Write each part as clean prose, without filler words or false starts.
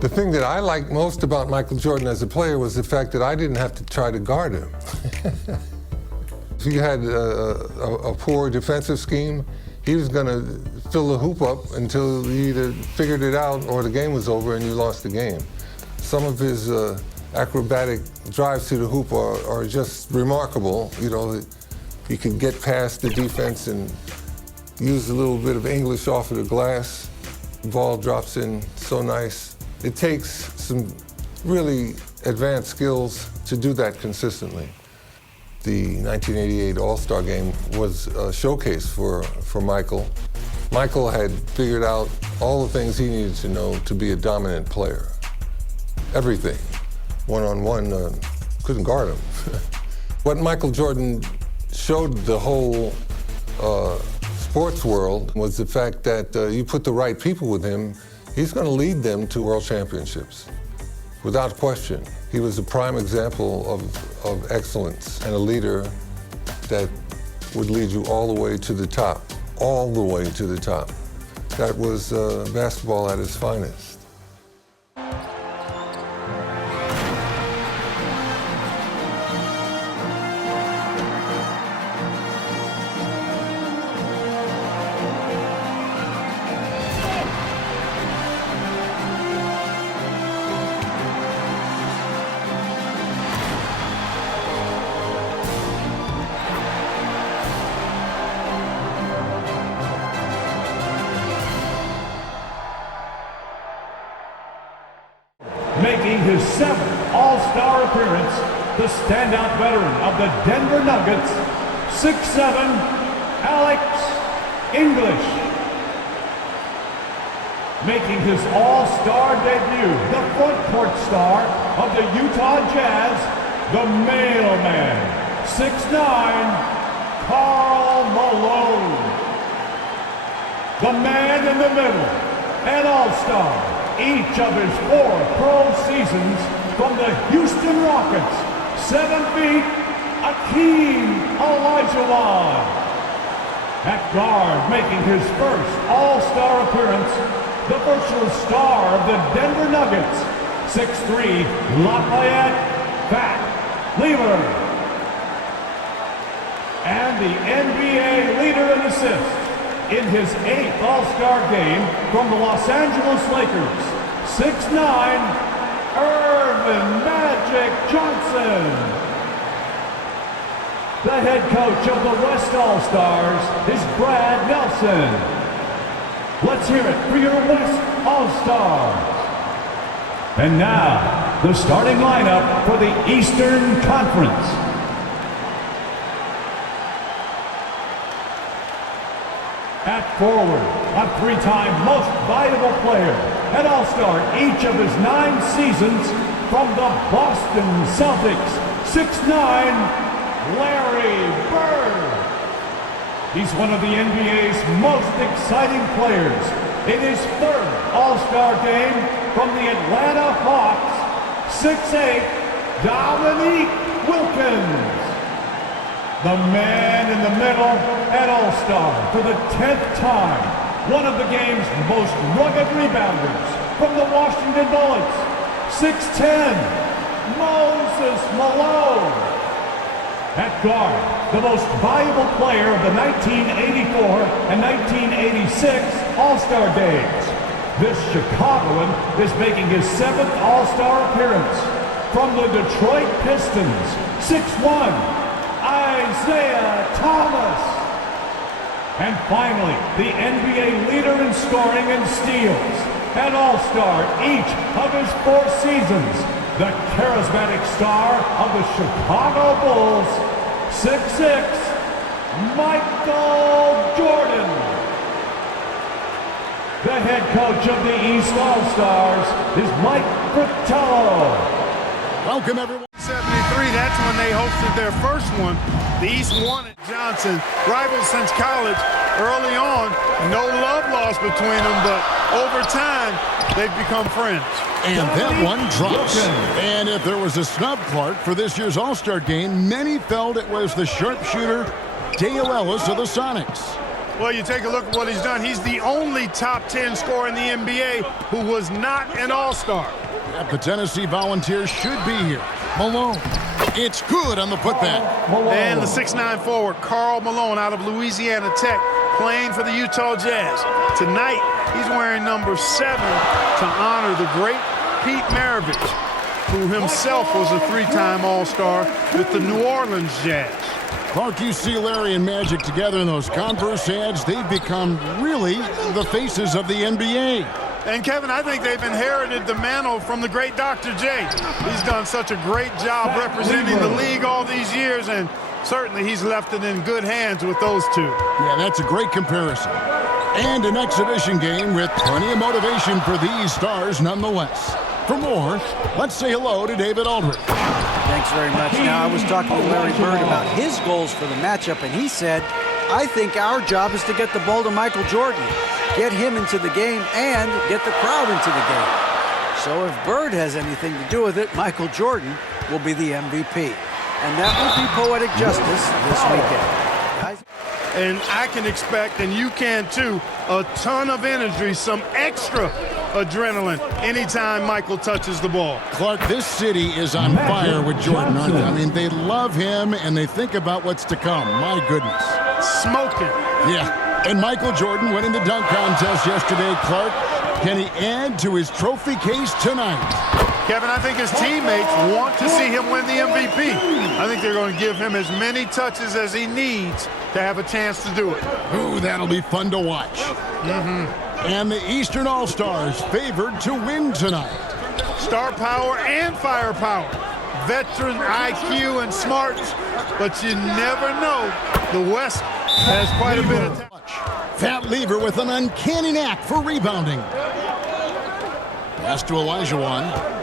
The thing that I liked most about Michael Jordan as a player was the fact that I didn't have to try to guard him. If you had a poor defensive scheme, he was going to fill the hoop up until you either figured it out or the game was over and you lost the game. Some of his acrobatic drives to the hoop are just remarkable. You know, he can get past the defense and use a little bit of English off of the glass. The ball drops in so nice. It takes some really advanced skills to do that consistently. The 1988 All-Star Game was a showcase for Michael. Michael had figured out all the things he needed to know to be a dominant player. Everything. One-on-one, couldn't guard him. What Michael Jordan showed the whole sports world was the fact that you put the right people with him, he's going to lead them to world championships, without question. He was a prime example of excellence and a leader that would lead you all the way to the top, all the way to the top. That was basketball at its finest. Making his 7th All-Star appearance, the standout veteran of the Denver Nuggets, 6'7", Alex English. Making his All-Star debut, the front court star of the Utah Jazz, the mailman, 6'9", Karl Malone. The man in the middle, an All-Star. Each of his 4 pro seasons from the Houston Rockets, 7 feet, Akeem Olajuwon. At guard, making his first All-Star appearance, the virtual star of the Denver Nuggets, 6'3", Lafayette Fat Lever. And the NBA leader in assists in his 8th All-Star game from the Los Angeles Lakers, 6'9", Irvin Magic Johnson. The head coach of the West All-Stars is Brad Nelson. Let's hear it for your West All-Stars. And now, the starting lineup for the Eastern Conference. At forward, a 3-time most valuable player, an All-Star each of his 9 seasons from the Boston Celtics, 6'9", Larry Bird. He's one of the NBA's most exciting players. In his 3rd All-Star game from the Atlanta Hawks, 6'8", Dominique Wilkins. The man in the middle, an All-Star for the 10th time, one of the game's most rugged rebounders from the Washington Bullets, 6'10", Moses Malone. At guard, the most valuable player of the 1984 and 1986 All-Star games. This Chicagoan is making his 7th All-Star appearance from the Detroit Pistons, 6'1", Isaiah Thomas. And finally, the NBA leader in scoring and steals, an All-Star each of his 4 seasons, the charismatic star of the Chicago Bulls, 6'6", Michael Jordan. The head coach of the East All-Stars is Mike Fratello. Welcome, everyone. 73, that's when they hosted their first one. The East won at Johnson. Rivals since college. Early on, no love lost between them, but over time, they've become friends. And that one drops. And if there was a snub, Clark, for this year's All-Star game, many felt it was the sharpshooter Dale Ellis of the Sonics. Well, you take a look at what he's done. He's the only top 10 scorer in the NBA who was not an all-star. The Tennessee Volunteers should be here. Malone. It's good on the putback. And the 6'9" forward, Karl Malone, out of Louisiana Tech, playing for the Utah Jazz. Tonight, he's wearing number 7 to honor the great Pete Maravich, who himself was a 3-time All-Star with the New Orleans Jazz. Clark, you see Larry and Magic together in those Converse ads. They've become really the faces of the NBA. And Kevin, I think they've inherited the mantle from the great Dr. J. He's done such a great job representing the league all these years, and certainly he's left it in good hands with those two. Yeah, that's a great comparison. And an exhibition game with plenty of motivation for these stars nonetheless. For more, let's say hello to David Aldridge. Thanks very much. Now, I was talking to Larry Bird about his goals for the matchup, and he said, I think our job is to get the ball to Michael Jordan, get him into the game, and get the crowd into the game. So if Bird has anything to do with it, Michael Jordan will be the MVP. And that will be poetic justice this weekend. Guys? And I can expect, and you can too, a ton of energy, some extra adrenaline anytime Michael touches the ball. Clark, this city is on fire with Jordan, aren't they? I mean, they love him, and they think about what's to come. My goodness. Smoking. Yeah, and Michael Jordan winning the dunk contest yesterday. Clark, can he add to his trophy case tonight? Kevin, I think his teammates want to see him win the MVP. I think they're going to give him as many touches as he needs to have a chance to do it. Ooh, that'll be fun to watch. And the Eastern All-Stars favored to win tonight. Star power and firepower. Veteran IQ and smarts. But you never know. The West has quite a bit of talent. Fat Lever with an uncanny knack for rebounding. Pass to Olajuwon.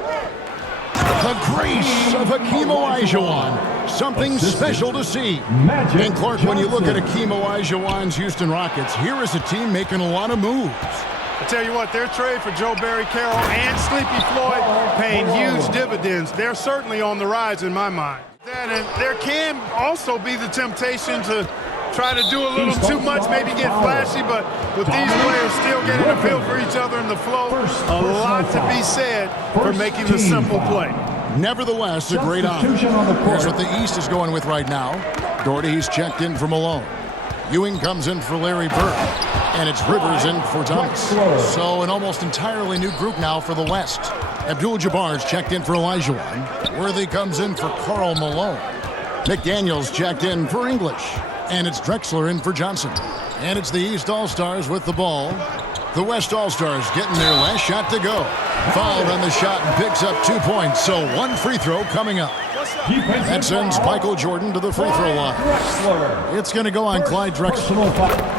The grace of Hakeem Olajuwon. Something special to see. And Clark, when you look at Hakeem Olajuwon's Houston Rockets, here is a team making a lot of moves. I tell you what, their trade for Joe Barry Carroll and Sleepy Floyd paying huge dividends. They're certainly on the rise in my mind. And there can also be the temptation to try to do a little too much, maybe get flashy, but with these players still getting a feel for each other in the flow, a lot to be said for making the simple play. Nevertheless, a great honor. Here's what the East is going with right now. Doherty, he's checked in for Malone. Ewing comes in for Larry Bird. And it's Rivers in for Thomas. So an almost entirely new group now for the West. Abdul-Jabbar's checked in for Olajuwon. Worthy comes in for Karl Malone. McDaniels checked in for English. And it's Drexler in for Johnson. And it's the East All-Stars with the ball. The West All-Stars getting their last shot to go. Fouled on the shot and picks up 2 points. So one free throw coming up. That sends Michael Jordan to the free throw line. It's going to go on Clyde Drexler.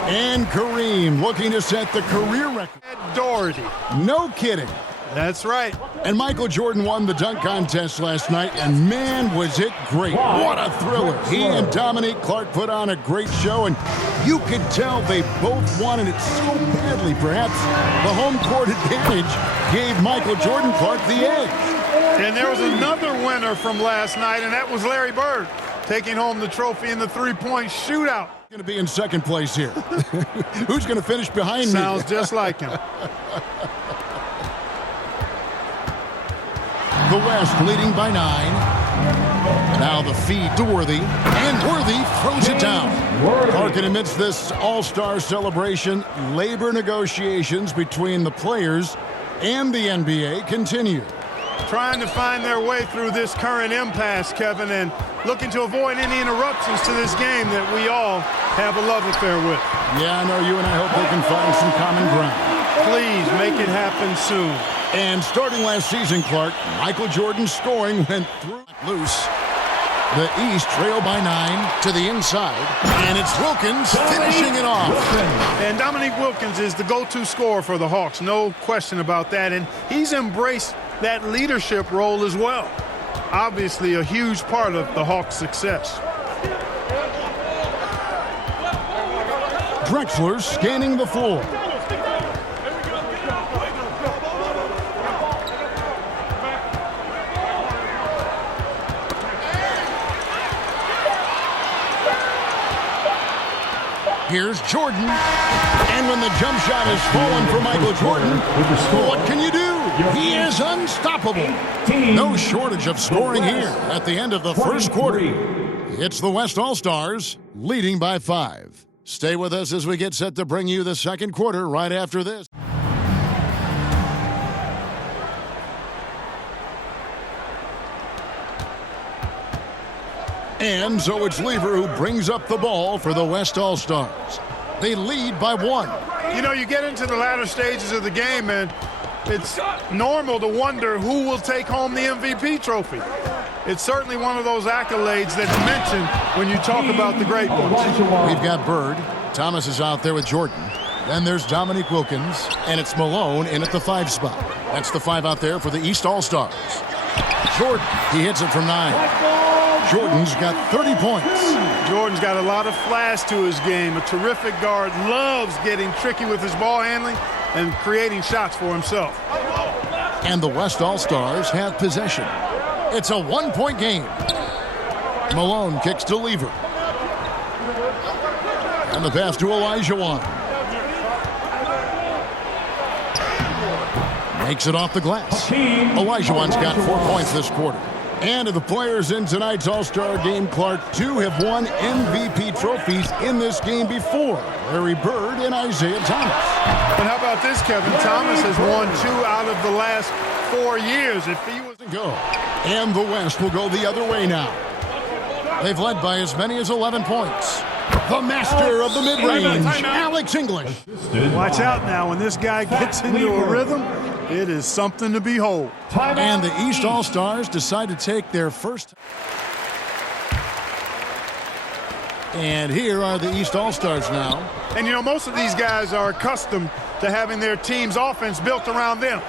And Kareem looking to set the career record. Doherty. No kidding. That's right. And Michael Jordan won the dunk contest last night, and man, was it great. What a thriller. He and Dominique Clark put on a great show, and you could tell they both wanted it so badly. Perhaps the home court advantage gave Michael Jordan Clark the edge. And there was another winner from last night, and that was Larry Bird, taking home the trophy in the three-point shootout. Going to be in second place here. Who's going to finish behind me? Sounds just like him. The West leading by 9. Now the feed to Worthy, and Worthy throws it down. Clark, amidst this all-star celebration, labor negotiations between the players and the NBA continue. Trying to find their way through this current impasse, Kevin, and looking to avoid any interruptions to this game that we all have a love affair with. Yeah, I know you and I hope they can find some common ground. Please make it happen soon. And starting last season, Clark, Michael Jordan's scoring went through loose. The East trail by 9 to the inside, and it's Wilkins finishing it off. And Dominique Wilkins is the go-to scorer for the Hawks, no question about that, and he's embraced that leadership role as well. Obviously a huge part of the Hawks' success. Drexler scanning the floor. Here's Jordan. And when the jump shot is fallen for Michael Jordan, what can you do? He is unstoppable. No shortage of scoring here at the end of the first quarter. It's the West All-Stars leading by 5. Stay with us as we get set to bring you the second quarter right after this. And so it's Lever who brings up the ball for the West All-Stars. They lead by 1. You know, you get into the latter stages of the game, and it's normal to wonder who will take home the MVP trophy. It's certainly one of those accolades that's mentioned when you talk about the great ones. We've got Bird. Thomas is out there with Jordan. Then there's Dominique Wilkins, and it's Malone in at the 5 spot. That's the 5 out there for the East All-Stars. Jordan, he hits it from 9. Jordan's got 30 points. Jordan's got a lot of flash to his game. A terrific guard, loves getting tricky with his ball handling and creating shots for himself. And the West All-Stars have possession. It's a 1-point game. Malone kicks to Lever. And the pass to Olajuwon. Makes it off the glass. Olajuwon's got 4 points this quarter. And of the players in tonight's All-Star game, Clark, 2 have won MVP trophies in this game before. Larry Bird and Isaiah Thomas. And how about this, Kevin? Thomas has won 2 out of the last 4 years. If he was to go. And the West will go the other way now. They've led by as many as 11 points. The master of the mid-range, Alex English. Watch out now. When this guy gets into a rhythm, it is something to behold. And the East All-Stars decide to take their first. And here are the East All-Stars now. And, you know, most of these guys are accustomed to having their team's offense built around them.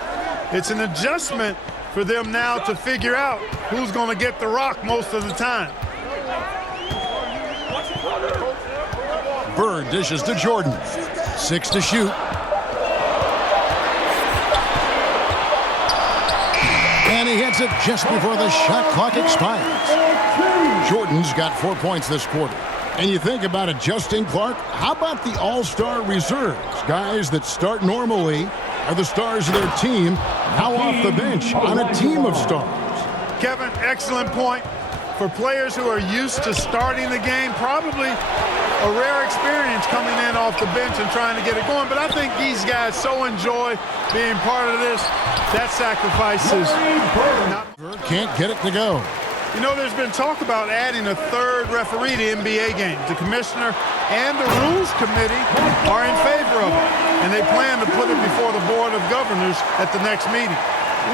It's an adjustment for them now to figure out who's going to get the rock most of the time. Bird dishes to Jordan. 6 to shoot. And he hits it just before the shot clock expires. Jordan's got 4 points this quarter. And you think about adjusting, Clark, how about the All-Star reserves? Guys that start normally are the stars of their team, now off the bench on a team of stars. Kevin, excellent point. For players who are used to starting the game, probably a rare experience coming in off the bench and trying to get it going. But I think these guys so enjoy being part of this. That sacrifice is not... Can't get it to go. You know, there's been talk about adding a 3rd referee to NBA games. The commissioner and the rules committee are in favor of it. And they plan to put it before the Board of Governors at the next meeting.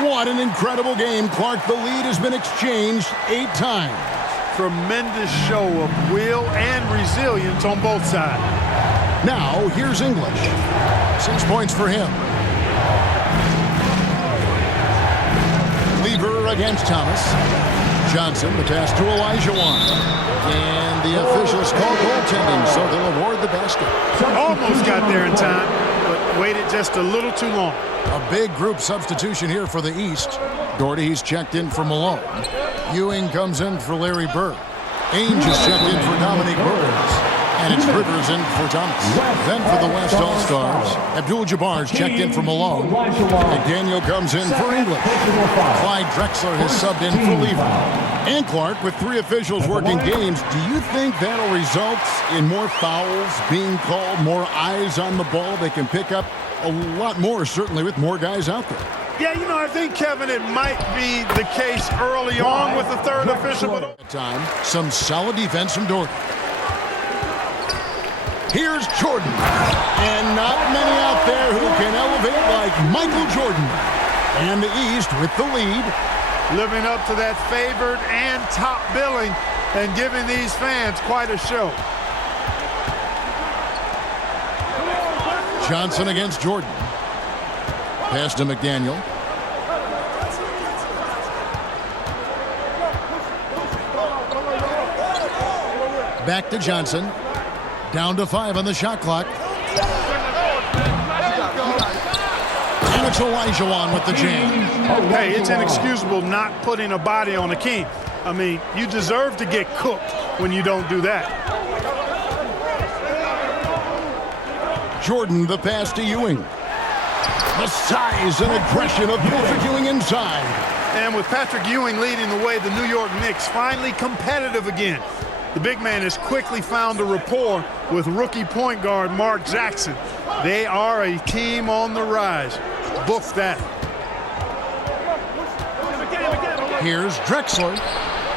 What an incredible game, Clark. The lead has been exchanged 8 times. Tremendous show of will and resilience on both sides. Now, here's English. 6 points for him. Lever against Thomas. Johnson, the pass to Olajuwon. And the officials call goaltending, so they'll award the basket. Almost got there in time, but waited just a little too long. A big group substitution here for the East. Doherty's checked in for Malone. Ewing comes in for Larry Bird. Ainge is checked in for Dominique Wilkins. And it's Rivers in for Thomas. Then for the West All-Stars, Abdul-Jabbar's checked in for Malone. McDaniel comes in for English. Clyde Drexler has subbed in for Lever. And Clark, with 3 officials working games, do you think that'll result in more fouls being called, more eyes on the ball? They can pick up a lot more, certainly, with more guys out there. Yeah, you know, I think, Kevin, it might be the case early on with the 3rd official. But some solid defense from Doherty. Here's Jordan. And not many out there who can elevate like Michael Jordan. And the East with the lead. Living up to that favored and top billing and giving these fans quite a show. Johnson against Jordan. Pass to McDaniel. Back to Johnson. Down to 5 on the shot clock. And it's Olajuwon with the jam. Hey, it's inexcusable not putting a body on a king. I mean, you deserve to get cooked when you don't do that. Jordan the pass to Ewing. The size and aggression of Patrick Ewing inside. And with Patrick Ewing leading the way, the New York Knicks finally competitive again. The big man has quickly found a rapport with rookie point guard Mark Jackson. They are a team on the rise. Book that. Here's Drexler.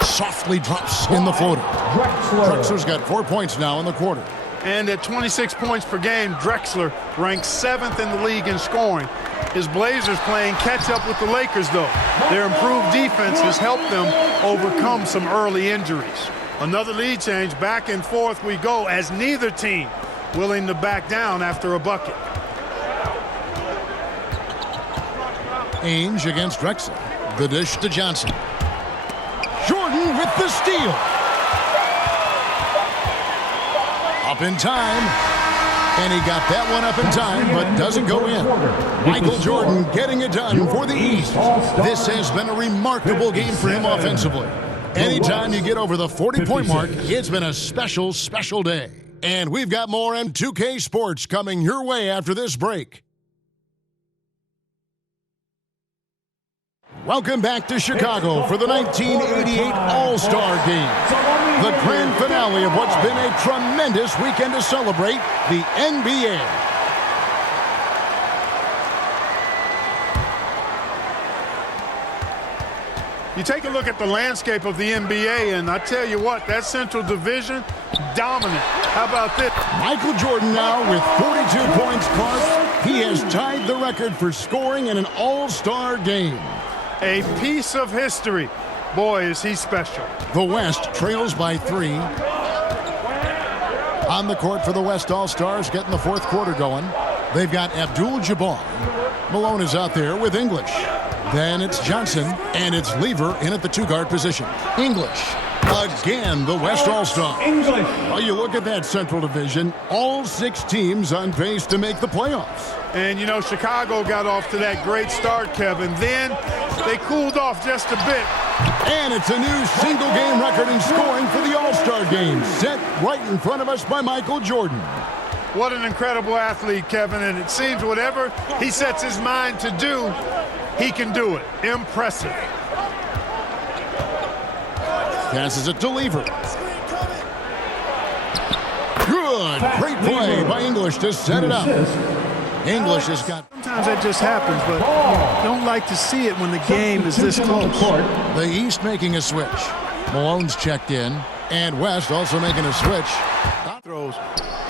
Softly drops in the floater. Drexler's got 4 points now in the quarter. And at 26 points per game, Drexler ranks 7th in the league in scoring. His Blazers playing catch up with the Lakers, though. Their improved defense has helped them overcome some early injuries. Another lead change, back and forth we go, as neither team willing to back down after a bucket. Ainge against Drexler. The dish to Johnson. Jordan with the steal. Up in time. And he got that one up in time, but doesn't go in. Michael Jordan getting it done for the East. This has been a remarkable game for him offensively. Anytime you get over the 40-point mark, it's been a special, special day. And we've got more M2K Sports coming your way after this break. Welcome back to Chicago for the 1988 All-Star Game. The grand finale of what's been a tremendous weekend to celebrate the NBA. You take a look at the landscape of the NBA, and I tell you what, that Central Division, dominant. How about this? Michael Jordan now with 42 points, Clark. He has tied the record for scoring in an All-Star Game. A piece of history. Boy, is he special. The West trails by 3. On the court for the West All-Stars, getting the fourth quarter going. They've got Abdul-Jabbar. Malone is out there with English. Then it's Johnson, and it's Lever in at the two-guard position. English. Again, the West All-Stars. English. Well, you look at that Central Division, all 6 teams on pace to make the playoffs. And, you know, Chicago got off to that great start, Kevin. Then they cooled off just a bit. And it's a new single-game record in scoring for the All-Star Game, set right in front of us by Michael Jordan. What an incredible athlete, Kevin. And it seems whatever he sets his mind to do, he can do it. Impressive. Passes it to Lever. Good. Great play by English to set it up. English has got... Sometimes that just happens, but you don't like to see it when the game is this close. The East making a switch. Malone's checked in, and West also making a switch. Throws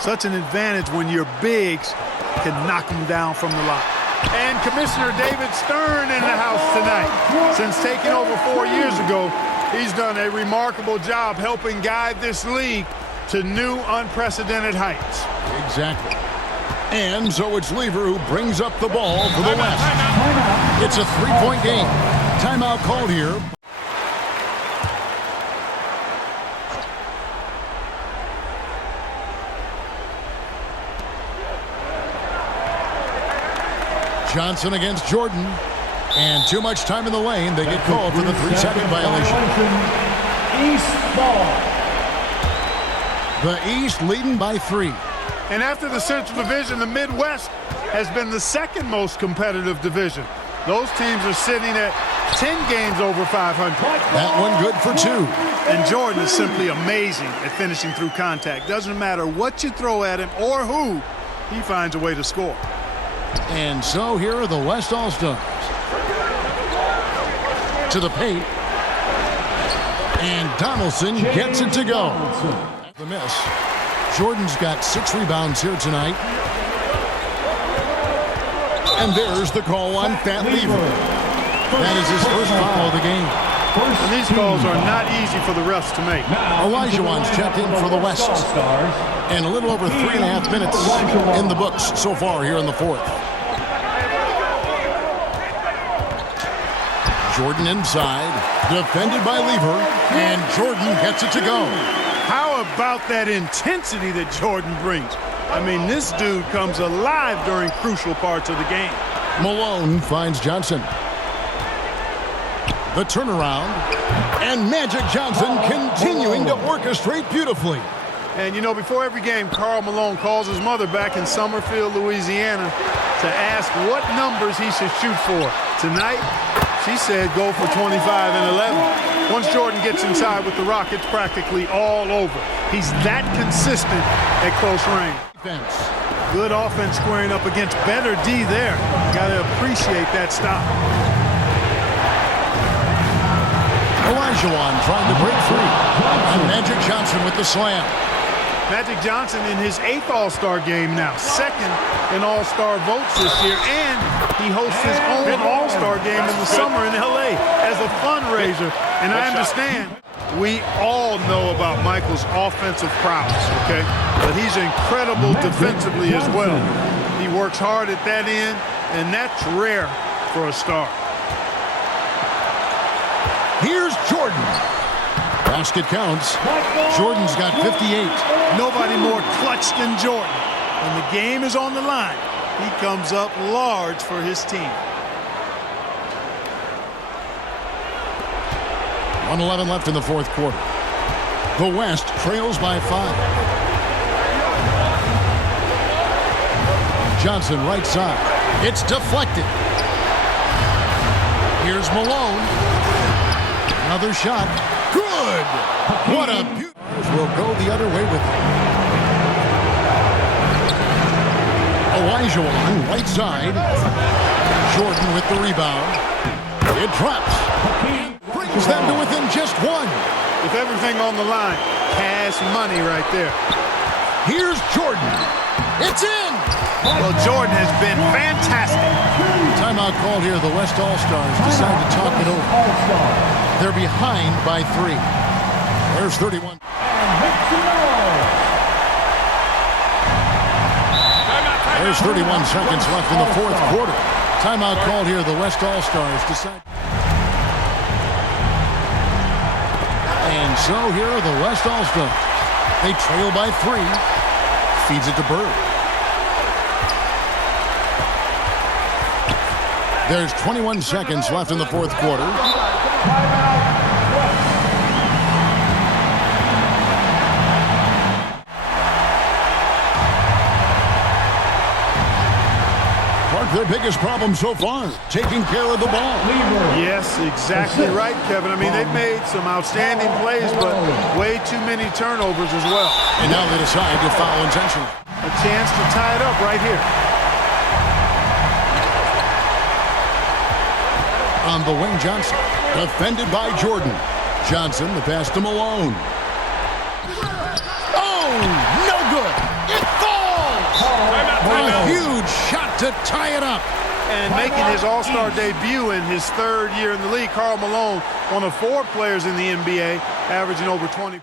such an advantage when your bigs can knock them down from the line. And Commissioner David Stern in the house tonight. Since taking over 4 years ago, he's done a remarkable job helping guide this league to new unprecedented heights. Exactly. And so it's Lever who brings up the ball for the West. It's a 3-point game. Timeout called here. Johnson against Jordan. And too much time in the lane. They get called for the 3-second violation. East ball. The East leading by 3. And after the Central Division, the Midwest has been the second most competitive division. Those teams are sitting at 10 games over 500. That one good for 2. And Jordan is simply amazing at finishing through contact. Doesn't matter what you throw at him or who, he finds a way to score. And so here are the West All-Stars. To the paint. And Donaldson gets it to go. The miss. Jordan's got 6 rebounds here tonight. And there's the call on Fat Lever. That is his first foul of the game. And these calls are not easy for the refs to make. Olajuwon's checked in for the West. And a little over 3.5 minutes in the books so far here in the fourth. Jordan inside, defended by Lever, and Jordan gets it to go. How about that intensity that Jordan brings? I mean, this dude comes alive during crucial parts of the game. Malone finds Johnson. The turnaround, and Magic Johnson continuing to orchestrate beautifully. And, you know, before every game, Karl Malone calls his mother back in Summerfield, Louisiana, to ask what numbers he should shoot for. Tonight, she said go for 25 and 11. Once Jordan gets inside with the rock, it's practically all over. He's that consistent at close range. Defense. Good offense squaring up against better D there. Got to appreciate that stop. Olajuwon trying to break free. And Magic Johnson with the slam. Magic Johnson in his 8th All-Star game now, 2nd in All-Star votes this year, and he hosts his own All-Star game in the summer in L.A. as a fundraiser. And I understand we all know about Michael's offensive prowess, okay? But he's incredible defensively as well. He works hard at that end, and that's rare for a star. Here's Jordan. Basket counts. Jordan's got 58. Nobody more clutch than Jordan. When the game is on the line, he comes up large for his team. 1:11 left in the fourth quarter. The West trails by 5. Johnson right side. It's deflected. Here's Malone. Another shot. Good. What a beauty. Will go the other way with it. Olajuwon right side. Jordan with the rebound. It drops. Brings them to within just 1. With everything on the line, cash money right there. Here's Jordan. It's in. Well, Jordan has been fantastic. Timeout called here. The West All-Stars decide to talk it over. They're behind by 3. There's 31. There's 31 seconds left in the fourth quarter. Timeout called here. The West All-Stars decide. And so here are the West All-Stars. They trail by 3. Feeds it to Bird. There's 21 seconds left in the fourth quarter. Their biggest problem so far, taking care of the ball. Yes, exactly right, Kevin. I mean, they've made some outstanding plays, but way too many turnovers as well. And now they decide to foul intentionally. A chance to tie it up right here. On the wing, Johnson. Defended by Jordan. Johnson, the pass to Malone. Oh, no good. It falls. A huge shot to tie it up. And making his All-Star debut in his 3rd year in the league, Karl Malone, one of 4 players in the NBA, averaging over 20.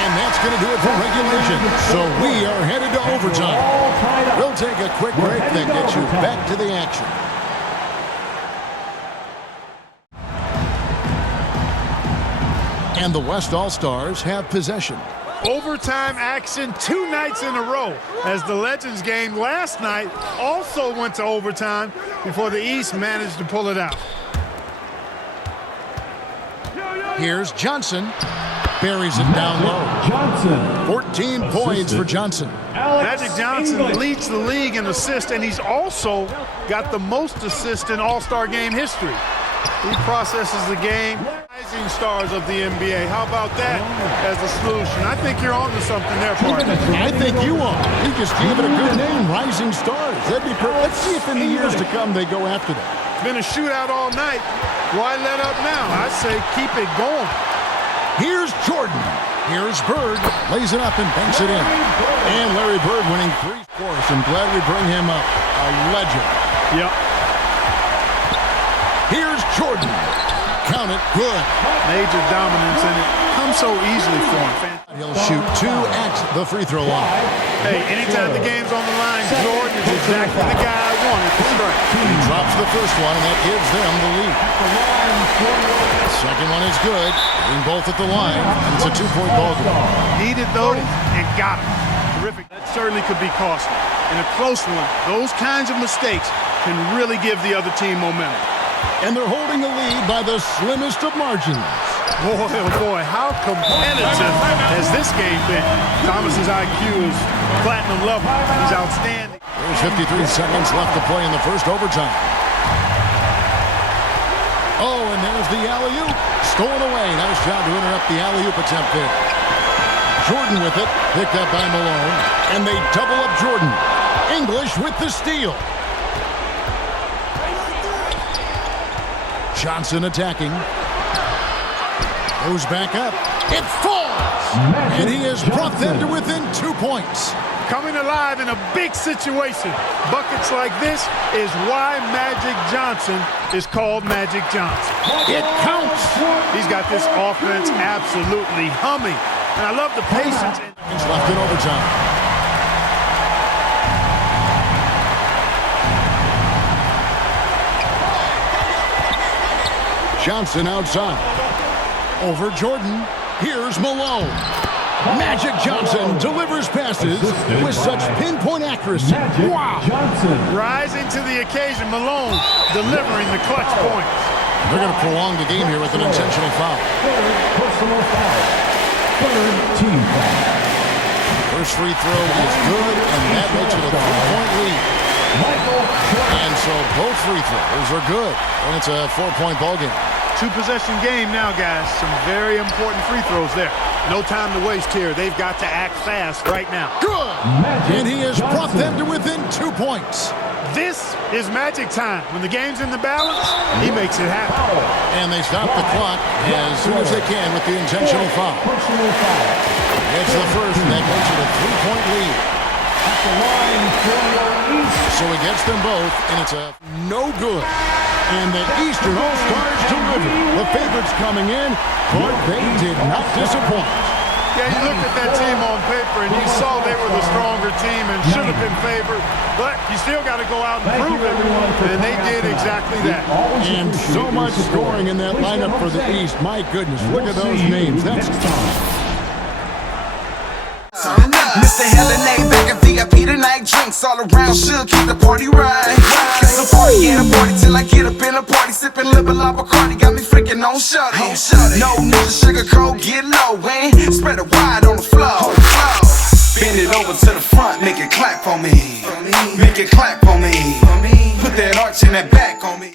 And that's going to do it for regulation. So we are headed to overtime. We'll take a quick break, then get you back to the action. And the West All-Stars have possession. Overtime action 2 nights in a row, as the Legends game last night also went to overtime before the East managed to pull it out. Here's Johnson. Buries it down low. Johnson. 14 points for Johnson. Magic Johnson leads the league in assists, and he's also got the most assists in All-Star game history. He processes the game. Rising stars of the NBA. How about that as a solution? I think you're on to something there, partner. I think you are. You just gave it a good name, Rising Stars. That'd be perfect. Let's see if in the years to come they go after that. It's been a shootout all night. Why let up now? I say keep it going. Here's Jordan. Here's Bird. Lays it up and banks it in. And Larry Bird winning 3 for us. I'm glad we bring him up. A legend. Yep. Here's Jordan. Count it. Good. Major dominance, and it comes so easily for him. He'll shoot 2 at the free throw line. Hey, anytime the game's on the line, Jordan is exactly the guy I wanted to strike. He drops the first one, and that gives them the lead. Second one is good. Getting both at the line. It's a 2-point ball game. Needed those and got them. Terrific. That certainly could be costly. In a close one, those kinds of mistakes can really give the other team momentum. And they're holding the lead by the slimmest of margins. Boy, oh boy, how competitive has this game been? Thomas's IQ is platinum level. He's outstanding. There's 53 seconds left to play in the first overtime. Oh, and there's the alley-oop. Stolen away. Nice job to interrupt the alley-oop attempt there. Jordan with it. Picked up by Malone. And they double up Jordan. English with the steal. Johnson attacking. Goes back up. It falls. And he has brought them to within 2 points. Coming alive in a big situation. Buckets like this is why Magic Johnson is called Magic Johnson. It counts. He's got this offense absolutely humming. And I love the patience. He's left in overtime. Johnson outside. Over Jordan. Here's Malone. Magic Johnson delivers passes with such pinpoint accuracy. Wow. Rising to the occasion. Malone delivering the clutch points. They're going to prolong the game here with an intentional foul. Third personal foul. Third team foul. First free throw is good, and that makes it a 3-point lead. And so both free throws are good, and it's a 4-point ball game. 2-possession game now, guys. Some very important free throws there. No time to waste here. They've got to act fast right now. Good! And he has brought them to within 2 points. This is Magic time. When the game's in the balance, he makes it happen. And they stop the clock as soon as they can with the intentional foul. It's the first, and that makes it a 3-point lead. So he gets them both, and it's a no good. And the Eastern All-Stars deliver. The favorites coming in, but they did not disappoint. Yeah, you looked at that team on paper, and you saw they were the stronger team and should have been favored. But you still got to go out and prove it, and they did exactly that. And so much scoring in that lineup for the East. My goodness, look at those names. That's Mr. Helen A. back at VIP tonight. Drinks all around, should keep the party right. It's a party, yeah, a party till I get up in a party. Sipping liver la Bacardi, got me freaking on shut. No need to sugarcoat, get low, man. Spread it wide on the floor. Bend it over to the front, make it clap for me. Make it clap for me. Put that arch in that back on me.